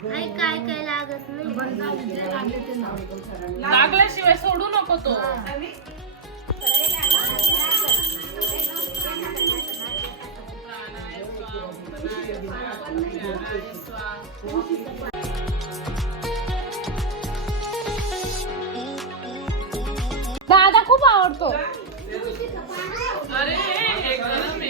काय काय लागत नाही, लागल्याशिवाय सोडू नको तो. दादा खूप आवडतो. अरे हे गरम आहे.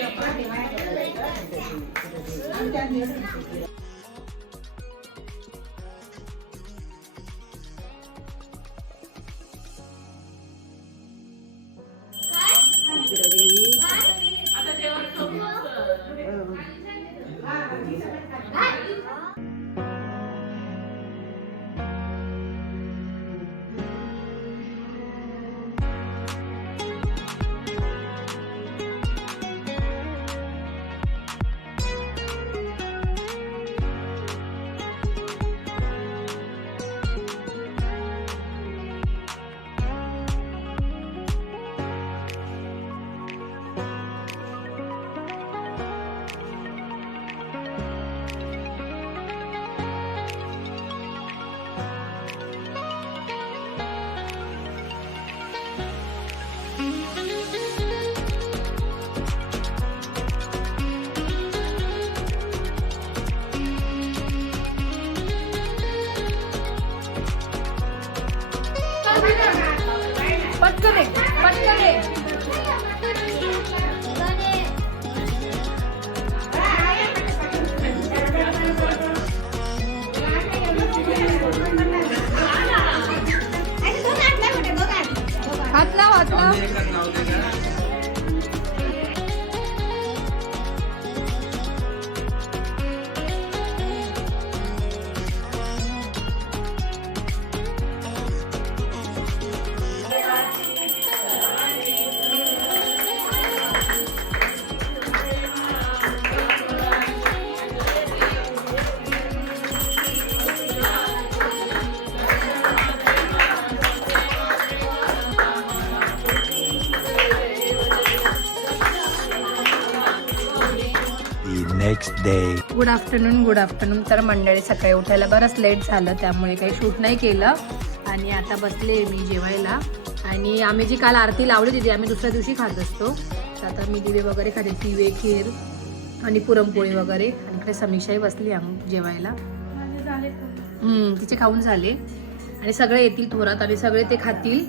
आता जेवण करू. पटकन ये, पटकन ये. हात लाव, हात लाव. Next day. Good afternoon. तर मंडळी सकाळी उठायला बरंच लेट झालं, त्यामुळे काही शूट नाही केलं. आणि आता बसले मी जेवायला. आणि आम्ही जी काल आरती लावली होती ती आम्ही दुसऱ्या दिवशी खात असतो. तर आता मी दिवे वगैरे खाते, दिवे, खीर आणि पुरणपोळी वगैरे. आणि इकडे समीक्षाही बसली जेवायला. तिचे खाऊन झाले. आणि सगळे येतील थोरात आणि सगळे ते खातील.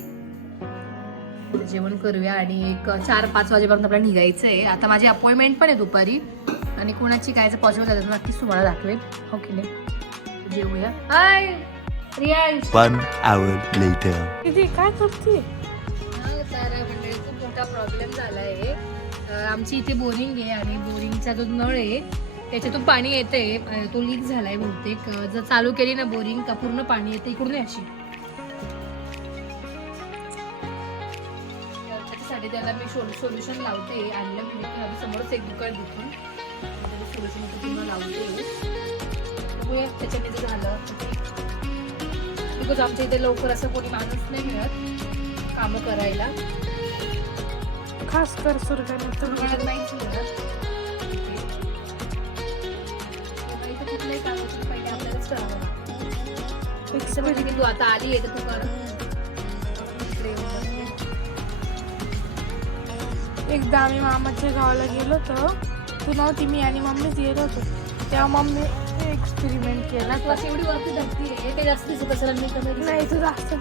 जेवण करूया आणि एक 4-5 वाजेपर्यंत आपल्याला निघायचं आहे. आता माझी अपॉइंटमेंट पण आहे दुपारी. आणि कोणाची काय जर पॉसिबल झालं तर नक्कीच तुम्हाला दाखवेल. हो की नाही. जेवूया. हाय रियांश. 1 hour later. किती काय करते. तर म्हणजे खूप मोठा प्रॉब्लेम झाला आहे. आमची इथे बोरिंग आहे आणि बोरिंगचा जो नळ आहे त्याच्यातून पाणी येते. तो लीक झालाय बहुतेक. जर चालू केली ना बोरिंग का पूर्ण पाणी येते इकडून अशी. त्याच्यासाठी त्याला मी सोल्युशन लावते. आणलं मी तिथून समोरच एक दुकान तिथून सोल्युशन पूर्ण लावते. बघूया त्याच्याने जर झालं. बिकॉज आमच्या इथे लवकर असं कोणी माणूस नाही मिळत कामं करायला. खास कर सुरगाण्यात नाहीच मिळत. कुठलंही काम असेल पहिले आपल्यालाच करावं लागतं. म्हणजे की तू आता आली आहे तर तू कर. एकदा आम्ही मामाच्या गावाला गेलो होतो, तू नव्हती, मी आणि मम्मीच गेलो होतो. तेव्हा मम्मी एक्सपेरिमेंट केला. तू अशी एवढी वरती धरती आहे ते जास्त दिसत असेल. मी कमी नाही तू जास्त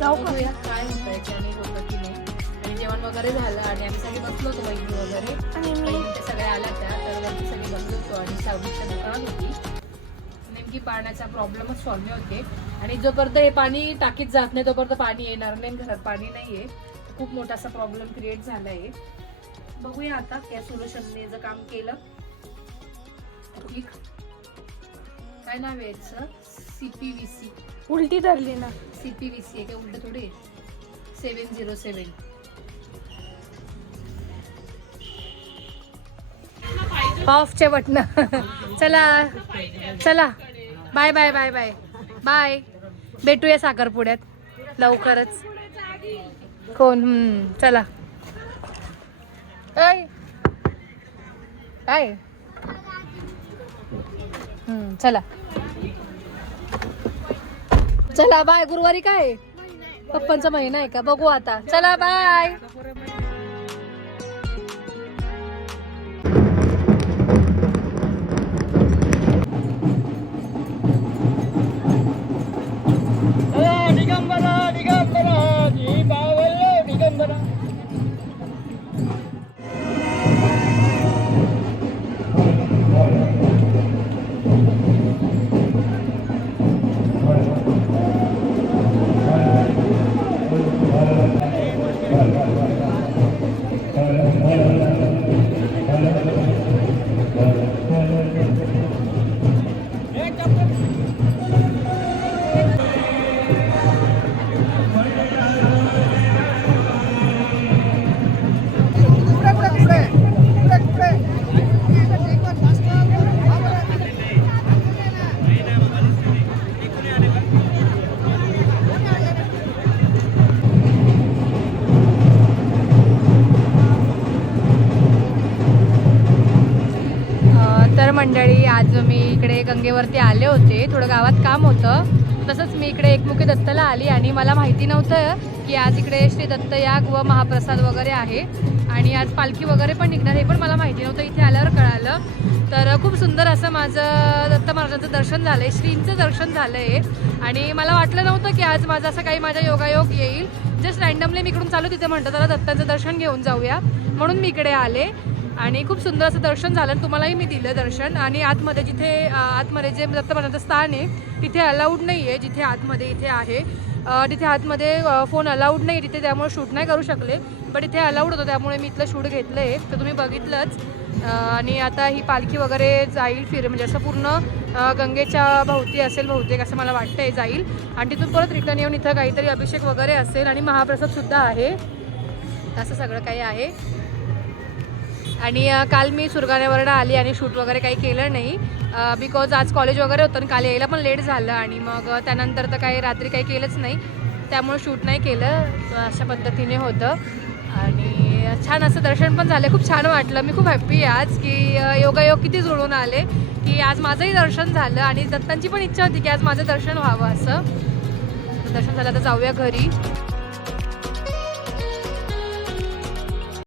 जाऊ करूया काय होतं याच्याने होतं की नाही. आणि जेवण वगैरे झालं आणि आम्ही सगळे बसलो होतो बहिणी वगैरे. आणि मी ते सगळ्या आल्या त्या तर वरती सगळे बसलो होतो. आणि सावलीच्या दुकानात होती नेमकी पाण्याचा प्रॉब्लेमच सॉल्व्ह होते. आणि जोपर्यंत हे पाणी टाकीत जात नाही तोपर्यंत पाणी येणार नाही. घरात पाणी नाहीये. खूप मोठा असा प्रॉब्लेम क्रिएट झाला आहे. बघूया आता त्या सोल्युशनने जर काम केलं ठीक. काय नाव आहे याचं. CPVC. उलटी धरली ना. CPVC आहे काय उलट थोडे. 707. ऑफचे बटन. चला चला bye bye bye bye bye. भेटूया साखरपुड्यात लवकरच. कोण चला. काय चला चला बाय. गुरुवारी काय पप्पांचा महिना आहे का बघू आता. चला बाय. तर मंडळी आज मी इकडे गंगेवरती आले होते. थोडं गावात काम होतं. तसंच मी इकडे एकमुखी दत्तला आली आणि मला माहिती नव्हतं की आज इकडे श्री दत्त याग व महाप्रसाद वगैरे आहे आणि आज पालखी वगैरे पण निघणार हे पण मला माहिती नव्हतं. इथे आल्यावर कळालं. तर खूप सुंदर असं माझं दत्त महाराजांचं दर्शन झालं आहे. श्रींचं दर्शन झालं आहे आणि मला वाटलं नव्हतं की आज माझं असं काही माझ्या योगायोग येईल. जस्ट रँडमली मी इकडून चालू तिथे म्हणतं त्याला दत्तांचं दर्शन घेऊन जाऊया म्हणून मी इकडे आले आणि खूप सुंदर असं दर्शन झालं. तुम्हालाही मी दिलं दर्शन. आणि आतमध्ये जिथे आतमध्ये जे दत्त महाराजांचं स्थान आहे तिथे अलाउड नाही आहे. जिथे आतमध्ये इथे आहे तिथे आतमध्ये फोन अलाउड नाही तिथे, त्यामुळे शूट नाही करू शकले. पण इथे अलाउड होतं त्यामुळे मी इथलं शूट घेतलं आहे. तर तुम्ही बघितलंच. आणि आता ही पालखी वगैरे जाईल म्हणजे असं पूर्ण गंगेच्या भोवती असेल बहुतेक असं मला वाटतं आहे जाईल. आणि तिथून परत रिटर्न येऊन इथं काहीतरी अभिषेक वगैरे असेल आणि महाप्रसादसुद्धा आहे. असं सगळं काही आहे. आणि काल मी सुरगाण्यावरनं आली आणि शूट वगैरे काही केलं नाही बिकॉज आज कॉलेज वगैरे होतं आणि काल यायला पण लेट झालं आणि मग त्यानंतर तर काही रात्री काही केलंच नाही त्यामुळे शूट नाही केलं. अशा पद्धतीने होतं आणि छान असं दर्शन पण झालं. खूप छान वाटलं. मी खूप हॅप्पी आहे आज की योगायोग किती जुळून आले की आज माझंही दर्शन झालं आणि दत्तांची पण इच्छा होती की आज माझं दर्शन व्हावं असं. दर्शन झालं तर जाऊया घरी.